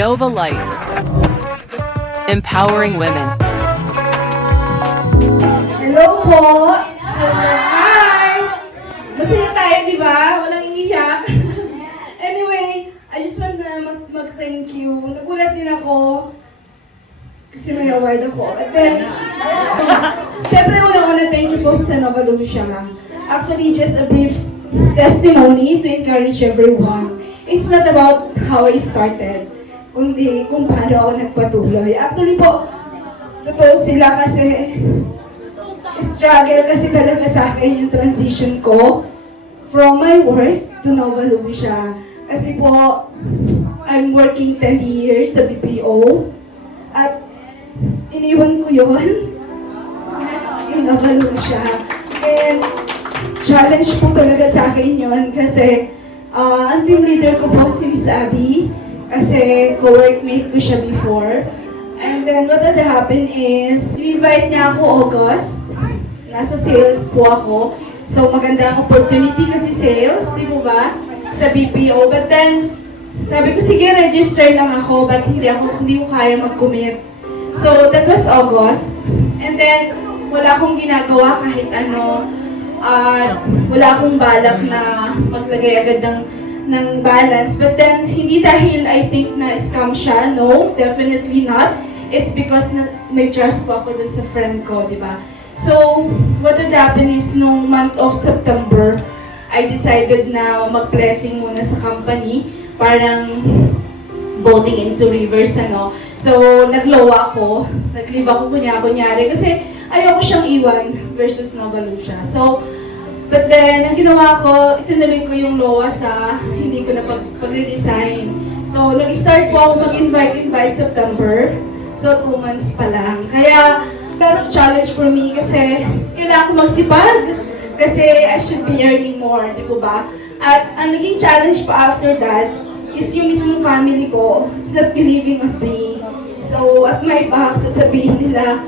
Nova Light. Empowering women. Hello po! Hello! Hi! Masaya tayo, di ba? Walang iiyak. Anyway, I just want na mag-thank you. Nagulat din ako kasi may award ako. At then, syempre una-una thank you po sa Nova Lucia. Actually, just a brief testimony to encourage everyone. It's not about how I started, kundi kung paano ako nagpatuloy. Actually po, totoo sila kasi struggle kasi talaga sa akin yung transition ko from my work to Nova Lucia. Kasi po, I'm working 10 years sa BPO at iniwan ko yun in Nova Lucia. And challenge po talaga sa akin yun kasi ang team leader ko po si Miss Abby kasi co-workmate ko siya before. And then what had happened is, invite niya ako August. Nasa sales po ako. So maganda ang opportunity kasi sales, di mo ba? Sa BPO. But then, sabi ko sige register lang ako but hindi ko kaya mag-commit. So that was August. And then, wala akong ginagawa kahit ano. Wala akong balak na maglagay agad ng balance. But then, hindi dahil I think na scam siya. No, definitely not. It's because may trust po ako dun sa friend ko, di ba? So, what had happened is nung month of September, I decided na mag-pressing muna sa company. Parang boating into rivers, ano. So, nag-low ako. Nag-leave ako kunyari kasi ayoko siyang iwan versus Nova Lucia. So, but then, ang ginawa ko, itinuloy ko yung LOA sa hindi ko na pag-resign. So, nag-start po ako mag-invite September. So, 2 months pa lang. Kaya, parang challenge for me kasi kailangan ko magsipag. Kasi I should be earning more, di ba ba? At ang naging challenge pa after that is yung mismong family ko is not believing on me. So, at my back, sasabihin nila,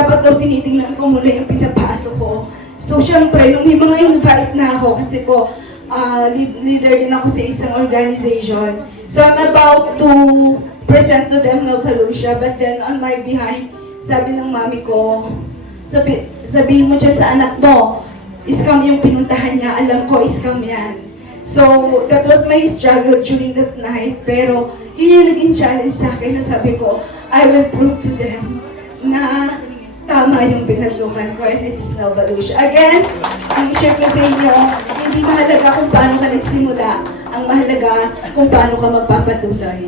dapat daw tinitingnan ko muna yung pinapasok ko. So, syempre, nung may mga invite na ako, kasi po, leader din ako sa isang organization. So, I'm about to present to them Nova Lucia, but then on my behind, sabi ng mami ko, sabihin mo dyan sa anak mo, scam yung pinuntahan niya, alam ko, scam yan. So, that was my struggle during that night, pero yun yung naging challenge sa akin na sabi ko, I will prove to them na tama yung pinasukan ko and it's Nova Lucia. Again, ang i-share ko sa inyo, hindi mahalaga kung paano ka nagsimula, ang mahalaga kung paano ka magpapatuloy.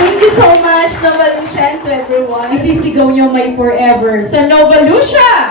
Thank you so much, Nova Lucia, and to everyone. Isisigaw nyo may forever sa Nova Lucia!